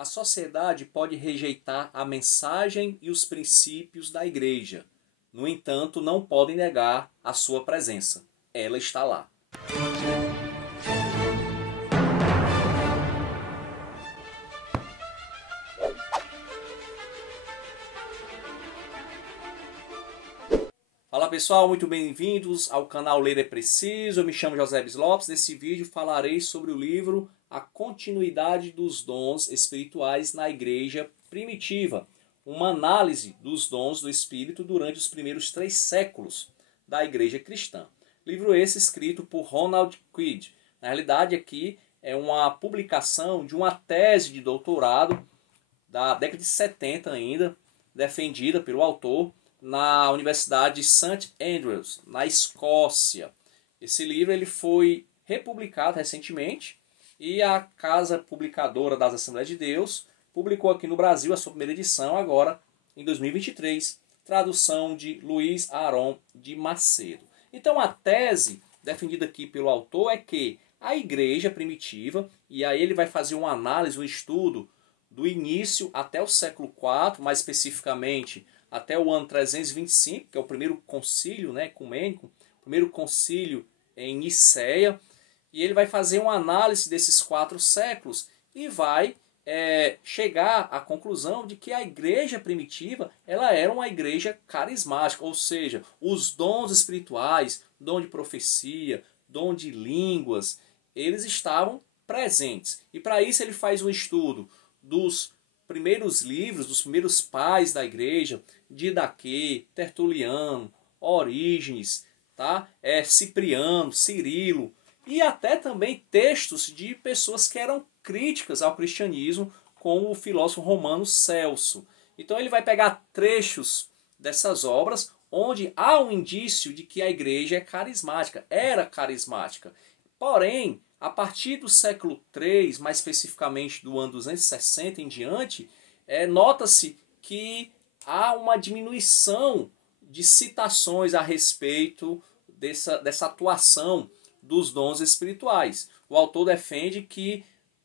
A sociedade pode rejeitar a mensagem e os princípios da igreja. No entanto, não podem negar a sua presença. Ela está lá. Fala pessoal, muito bem-vindos ao canal Ler é Preciso. Eu me chamo José Lopes. Nesse vídeo falarei sobre o livro A Continuidade dos Dons Espirituais na Igreja Primitiva. Uma análise dos dons do Espírito durante os primeiros 3 séculos da Igreja Cristã. Livro esse escrito por Ronald Quidd. Na realidade aqui é uma publicação de uma tese de doutorado da década de 70 ainda, defendida pelo autor na Universidade de St. Andrews, na Escócia. Esse livro ele foi republicado recentemente e a Casa Publicadora das Assembleias de Deus publicou aqui no Brasil a sua primeira edição agora em 2023, tradução de Luiz Aron de Macedo. Então a tese defendida aqui pelo autor é que a igreja primitiva, e aí ele vai fazer uma análise, um estudo do início até o século IV, mais especificamente até o ano 325, que é o primeiro concílio, né, ecumênico, o primeiro concílio em Nicéia, e ele vai fazer uma análise desses 4 séculos e vai chegar à conclusão de que a igreja primitiva ela era uma igreja carismática, ou seja, os dons espirituais, dom de profecia, dom de línguas, eles estavam presentes. E para isso ele faz um estudo dos primeiros livros, dos primeiros pais da igreja, Didaquê, Tertuliano, Orígenes, tá? Cipriano, Cirilo, e até também textos de pessoas que eram críticas ao cristianismo, como o filósofo romano Celso. Então ele vai pegar trechos dessas obras onde há um indício de que a igreja é carismática, era carismática. Porém, a partir do século III, mais especificamente do ano 260 em diante, nota-se que há uma diminuição de citações a respeito dessa atuação dos dons espirituais. O autor defende que,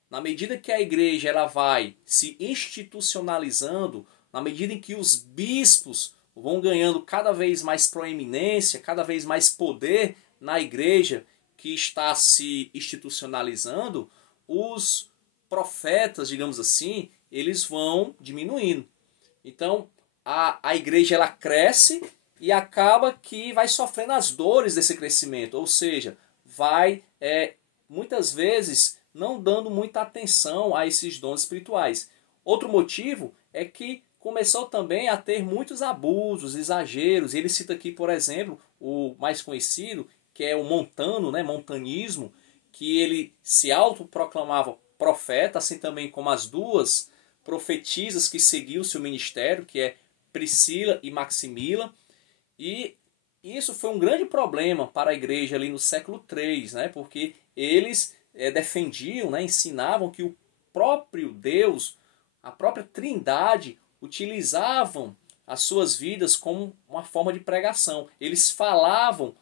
na medida que a igreja ela vai se institucionalizando, na medida em que os bispos vão ganhando cada vez mais proeminência, cada vez mais poder na igreja que está se institucionalizando, os profetas, digamos assim, eles vão diminuindo. Então, a igreja ela cresce e acaba que vai sofrendo as dores desse crescimento, ou seja, vai muitas vezes não dando muita atenção a esses dons espirituais. Outro motivo é que começou também a ter muitos abusos, exageros. Ele cita aqui, por exemplo, o mais conhecido, que é o montano, né, montanismo, que ele se autoproclamava profeta, assim também como as 2 profetisas que seguiam seu ministério, que é Priscila e Maximila. E isso foi um grande problema para a igreja ali no século III, né, porque eles defendiam, né, ensinavam que o próprio Deus, a própria Trindade, utilizavam as suas vidas como uma forma de pregação. Eles falavam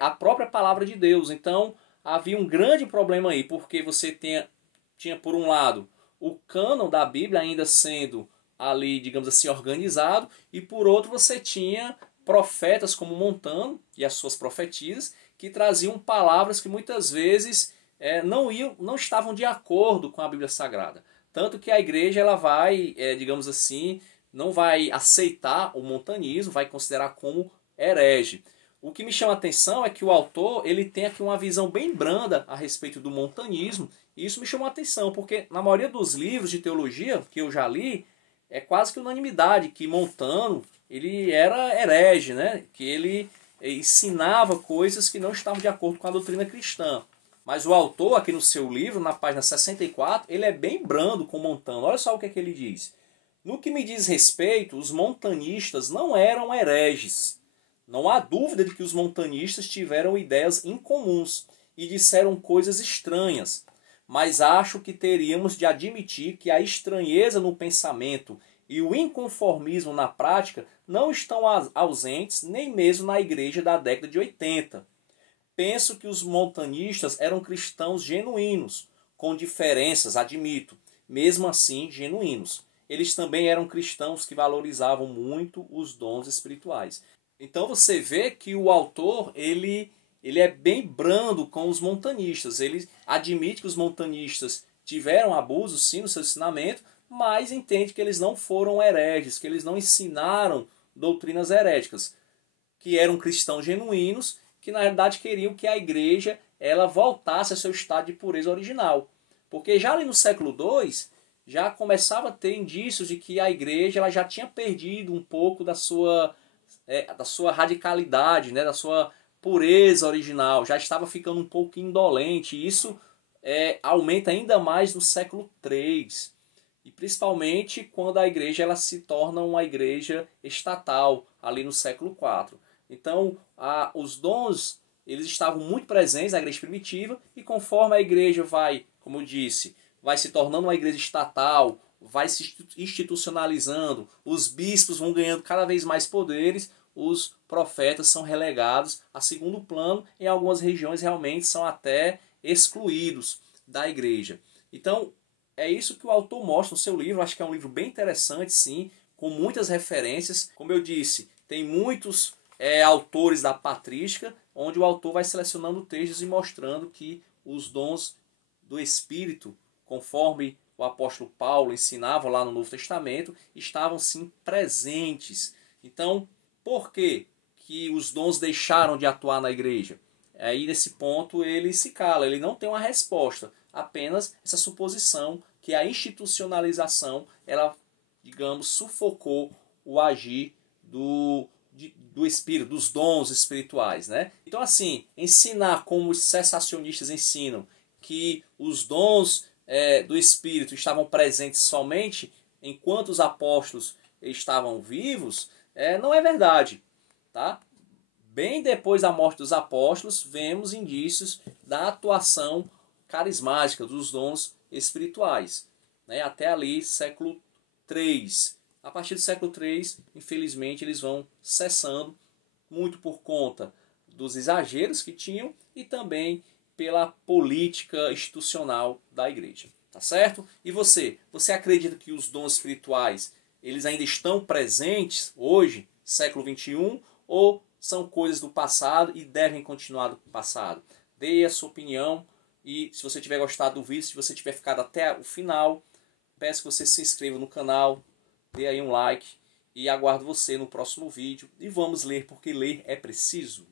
a própria palavra de Deus. Então havia um grande problema aí, porque você tinha por um lado o cânon da Bíblia ainda sendo ali, digamos assim, organizado, e por outro você tinha profetas como Montano e as suas profetisas que traziam palavras que muitas vezes não estavam de acordo com a Bíblia Sagrada. Tanto que a igreja ela vai, digamos assim, não vai aceitar o montanismo, vai considerar como herege. O que me chama a atenção é que o autor ele tem aqui uma visão bem branda a respeito do montanismo, e isso me chamou a atenção, porque na maioria dos livros de teologia que eu já li, é quase que unanimidade que Montano ele era herege, né? Que ele ensinava coisas que não estavam de acordo com a doutrina cristã. Mas o autor, aqui no seu livro, na página 64, ele é bem brando com Montano. Olha só o que é que ele diz. No que me diz respeito, os montanistas não eram hereges. Não há dúvida de que os montanistas tiveram ideias incomuns e disseram coisas estranhas, mas acho que teríamos de admitir que a estranheza no pensamento e o inconformismo na prática não estão ausentes nem mesmo na igreja da década de 80. Penso que os montanistas eram cristãos genuínos, com diferenças, admito, mesmo assim genuínos. Eles também eram cristãos que valorizavam muito os dons espirituais. Então você vê que o autor ele é bem brando com os montanistas. Ele admite que os montanistas tiveram abuso sim no seu ensinamento, mas entende que eles não foram hereges, que eles não ensinaram doutrinas heréticas, que eram cristãos genuínos, que na realidade queriam que a igreja ela voltasse ao seu estado de pureza original. Porque já ali no século II, já começava a ter indícios de que a igreja ela já tinha perdido um pouco da sua radicalidade, né, da sua pureza original, já estava ficando um pouco indolente. E isso aumenta ainda mais no século III. E principalmente quando a igreja ela se torna uma igreja estatal, ali no século IV. Então, os dons eles estavam muito presentes na igreja primitiva, e conforme a igreja vai, como eu disse, vai se tornando uma igreja estatal, vai se institucionalizando, os bispos vão ganhando cada vez mais poderes, os profetas são relegados a segundo plano, em algumas regiões realmente são até excluídos da igreja. Então, é isso que o autor mostra no seu livro. Acho que é um livro bem interessante, sim, com muitas referências. Como eu disse, tem muitos autores da patrística, onde o autor vai selecionando textos e mostrando que os dons do Espírito, conforme o apóstolo Paulo ensinava lá no Novo Testamento, estavam sim presentes. Então, por que os dons deixaram de atuar na igreja? Aí nesse ponto ele se cala, ele não tem uma resposta, apenas essa suposição que a institucionalização, ela, digamos, sufocou o agir do Espírito, dos dons espirituais, né? Então assim, ensinar como os cessacionistas ensinam que os dons do Espírito estavam presentes somente enquanto os apóstolos estavam vivos, não é verdade, tá? Bem depois da morte dos apóstolos, vemos indícios da atuação carismática dos dons espirituais, né? Até ali, século III. A partir do século III, infelizmente, eles vão cessando, muito por conta dos exageros que tinham e também pela política institucional da igreja. Tá certo? E você? Você acredita que os dons espirituais eles ainda estão presentes hoje, século XXI, ou são coisas do passado e devem continuar do passado? Dê a sua opinião, e se você tiver gostado do vídeo, se você tiver ficado até o final, peço que você se inscreva no canal, dê aí um like, e aguardo você no próximo vídeo. E vamos ler, porque ler é preciso.